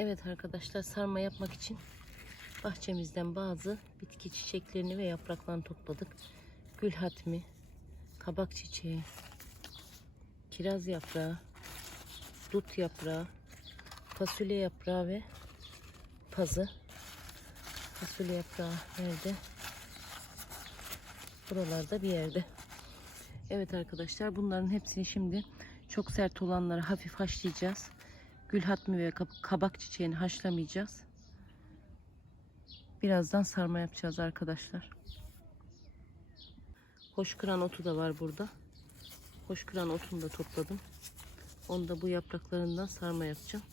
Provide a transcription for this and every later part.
Evet arkadaşlar sarma yapmak için bahçemizden bazı bitki çiçeklerini ve yapraklarını topladık. Gül hatmi, kabak çiçeği, kiraz yaprağı, dut yaprağı, fasulye yaprağı ve pazı. Fasulye yaprağı nerede? Buralarda bir yerde. Evet arkadaşlar bunların hepsini şimdi çok sert olanları hafif haşlayacağız. Gül hatmi ve kab- kabak çiçeğini haşlamayacağız. Birazdan sarma yapacağız arkadaşlar. Hoşkıran otu da var burada. Hoşkıran otunu da topladım. Onu da bu yapraklarından sarma yapacağım.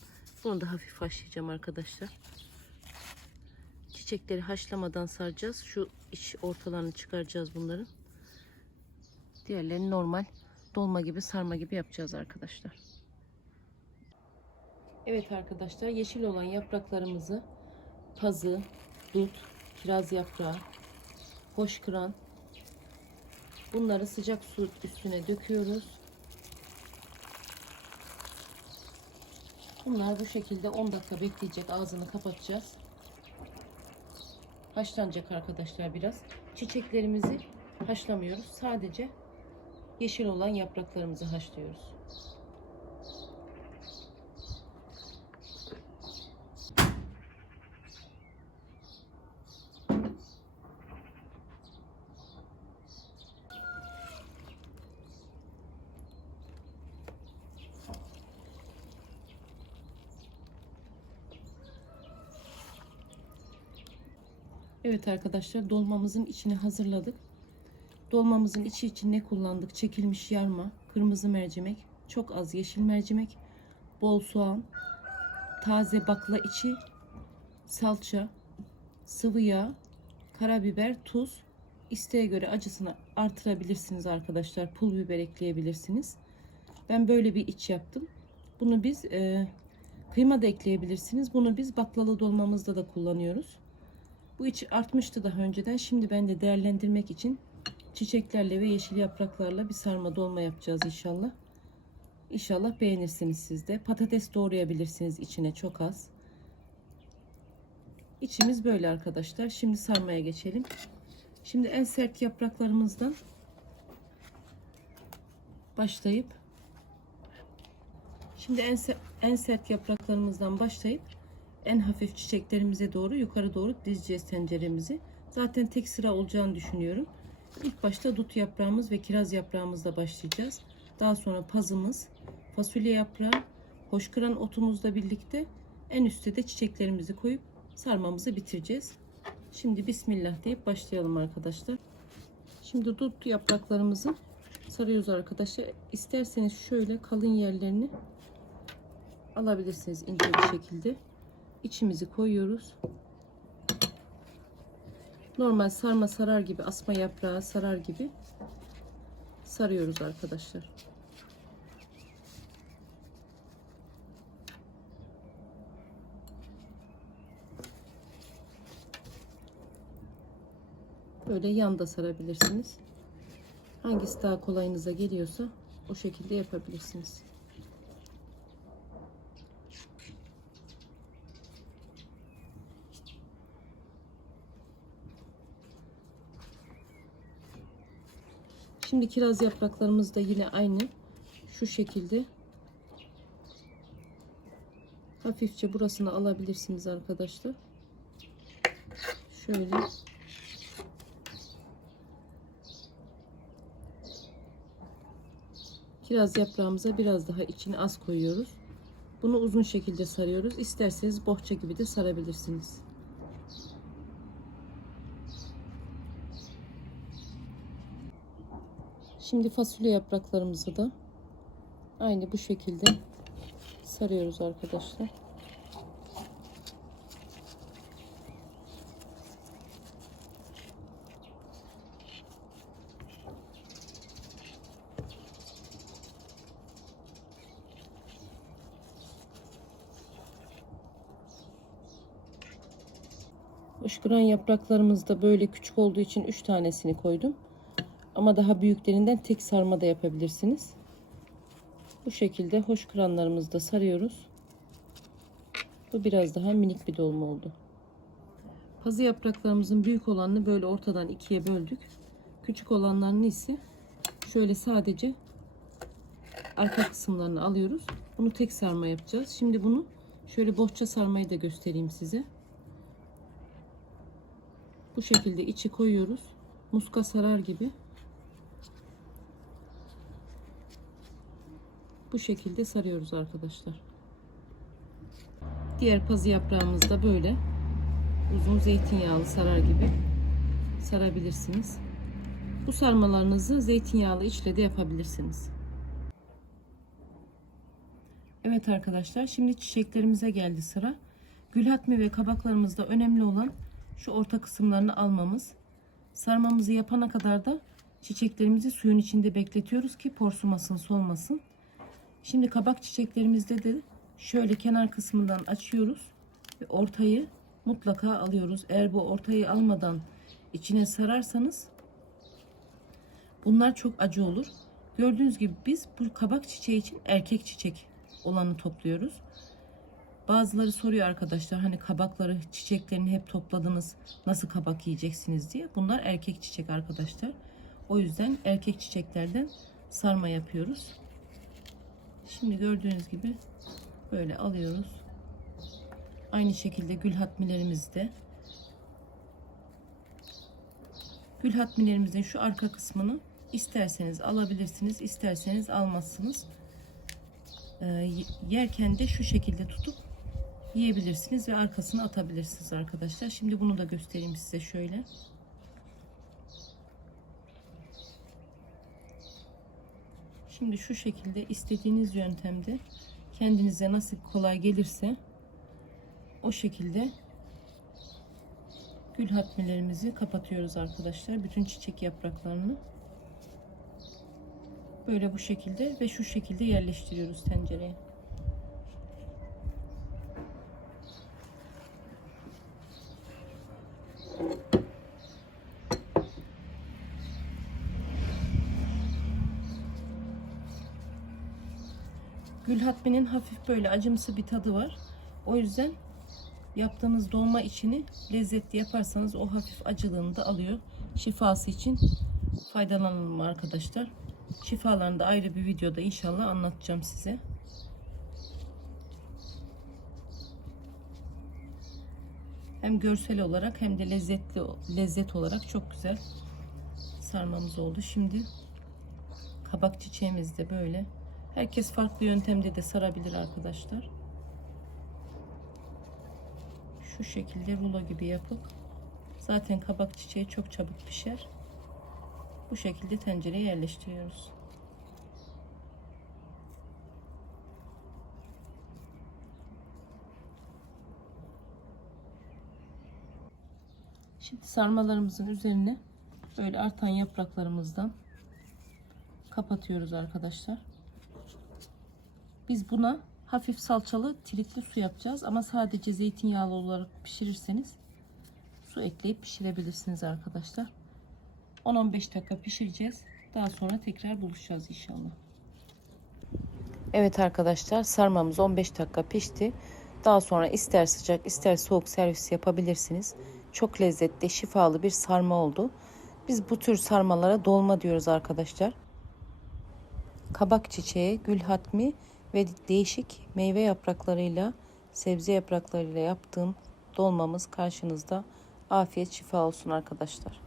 Bunu da hafif haşlayacağım arkadaşlar. Çiçekleri haşlamadan saracağız. Şu iç ortalarını çıkaracağız bunların. Diğerlerini normal dolma gibi sarma gibi yapacağız arkadaşlar. Evet arkadaşlar yeşil olan yapraklarımızı pazı, dut, kiraz yaprağı, hoşkıran bunları sıcak su üstüne döküyoruz. Bunlar bu şekilde 10 dakika bekleyecek. Ağzını kapatacağız. Haşlanacak arkadaşlar biraz. Çiçeklerimizi haşlamıyoruz. Sadece yeşil olan yapraklarımızı haşlıyoruz. Evet arkadaşlar dolmamızın içini hazırladık. Dolmamızın içi için ne kullandık? Çekilmiş yarma, kırmızı mercimek, çok az yeşil mercimek, bol soğan, taze bakla içi, salça, sıvı yağ, karabiber, tuz. İsteğe göre acısını artırabilirsiniz arkadaşlar. Pul biber ekleyebilirsiniz. Ben böyle bir iç yaptım. Bunu biz e, kıyma da ekleyebilirsiniz. Bunu biz baklalı dolmamızda da kullanıyoruz. Bu iç artmıştı daha önceden. Şimdi ben de değerlendirmek için çiçeklerle ve yeşil yapraklarla bir sarma dolma yapacağız inşallah. İnşallah beğenirsiniz siz de. Patates doğrayabilirsiniz içine çok az. İçimiz böyle arkadaşlar. Şimdi sarmaya geçelim. Şimdi en sert yapraklarımızdan başlayıp Şimdi en, en sert yapraklarımızdan başlayıp en hafif çiçeklerimize doğru yukarı doğru dizeceğiz tenceremizi. Zaten tek sıra olacağını düşünüyorum. İlk başta dut yaprağımız ve kiraz yaprağımızla başlayacağız. Daha sonra pazımız, fasulye yaprağı, hoşkıran otumuzla birlikte en üstte de çiçeklerimizi koyup sarmamızı bitireceğiz. Şimdi bismillah deyip başlayalım arkadaşlar. Şimdi dut yapraklarımızı sarıyoruz arkadaşlar. İsterseniz şöyle kalın yerlerini alabilirsiniz ince bir şekilde. İçimizi koyuyoruz. Normal sarma sarar gibi, asma yaprağı sarar gibi sarıyoruz arkadaşlar. Böyle yanda sarabilirsiniz. Hangisi daha kolayınıza geliyorsa o şekilde yapabilirsiniz. Şimdi kiraz yapraklarımız da yine aynı şu şekilde hafifçe burasını alabilirsiniz arkadaşlar. Şöyle kiraz yaprağımıza biraz daha içine az koyuyoruz. Bunu uzun şekilde sarıyoruz. İsterseniz bohça gibi de sarabilirsiniz. Şimdi fasulye yapraklarımızı da aynı bu şekilde sarıyoruz arkadaşlar. Işkıran yapraklarımız da böyle küçük olduğu için 3 tanesini koydum. Ama daha büyüklerinden tek sarma da yapabilirsiniz. Bu şekilde hoş kıranlarımızı da sarıyoruz. Bu biraz daha minik bir dolma oldu. Pazı yapraklarımızın büyük olanını böyle ortadan ikiye böldük. Küçük olanlarını ise şöyle sadece arka kısımlarını alıyoruz. Bunu tek sarma yapacağız. Şimdi bunu şöyle bohça sarmayı da göstereyim size. Bu şekilde içi koyuyoruz. Muska sarar gibi. Bu şekilde sarıyoruz arkadaşlar. Diğer pazı yaprağımız da böyle uzun zeytinyağlı sarar gibi sarabilirsiniz. Bu sarmalarınızı zeytinyağlı içle de yapabilirsiniz. Evet arkadaşlar şimdi çiçeklerimize geldi sıra. Gülhatmi ve kabaklarımızda önemli olan şu orta kısımlarını almamız. Sarmamızı yapana kadar da çiçeklerimizi suyun içinde bekletiyoruz ki porsumasın solmasın. Şimdi kabak çiçeklerimizde de şöyle kenar kısmından açıyoruz ve ortayı mutlaka alıyoruz. Eğer bu ortayı almadan içine sararsanız bunlar çok acı olur. Gördüğünüz gibi biz bu kabak çiçeği için erkek çiçek olanı topluyoruz. Bazıları soruyor arkadaşlar hani kabakları çiçeklerini hep topladınız nasıl kabak yiyeceksiniz diye. Bunlar erkek çiçek arkadaşlar. O yüzden erkek çiçeklerden sarma yapıyoruz. Şimdi gördüğünüz gibi böyle alıyoruz. Aynı şekilde gül hatmilerimizde gül hatmilerimizin şu arka kısmını isterseniz alabilirsiniz, isterseniz almazsınız. Ee, yerken de şu şekilde tutup yiyebilirsiniz ve arkasını atabilirsiniz arkadaşlar. Şimdi bunu da göstereyim size şöyle. Şimdi şu şekilde istediğiniz yöntemde kendinize nasıl kolay gelirse o şekilde gül hatmelerimizi kapatıyoruz arkadaşlar. Bütün çiçek yapraklarını böyle bu şekilde ve şu şekilde yerleştiriyoruz tencereye. Gül hatminin hafif böyle acımsı bir tadı var. O yüzden yaptığınız dolma içini lezzetli yaparsanız o hafif acılığını da alıyor. Şifası için faydalanalım arkadaşlar. Şifalarını da ayrı bir videoda inşallah anlatacağım size. Hem görsel olarak hem de lezzetli lezzet olarak çok güzel sarmamız oldu. Şimdi kabak çiçeğimiz de böyle. Herkes farklı yöntemde de sarabilir arkadaşlar. Şu şekilde rulo gibi yapıp zaten kabak çiçeği çok çabuk pişer. Bu şekilde tencereye yerleştiriyoruz. Şimdi sarmalarımızın üzerine böyle artan yapraklarımızdan kapatıyoruz arkadaşlar. Biz buna hafif salçalı trikli su yapacağız ama sadece zeytinyağlı olarak pişirirseniz su ekleyip pişirebilirsiniz arkadaşlar. 10-15 dakika pişireceğiz. Daha sonra tekrar buluşacağız inşallah. Evet arkadaşlar sarmamız 15 dakika pişti. Daha sonra ister sıcak ister soğuk servis yapabilirsiniz. Çok lezzetli şifalı bir sarma oldu. Biz bu tür sarmalara dolma diyoruz arkadaşlar. Kabak çiçeği, gül hatmi ve değişik meyve yapraklarıyla, sebze yapraklarıyla yaptığım dolmamız karşınızda. Afiyet şifa olsun arkadaşlar.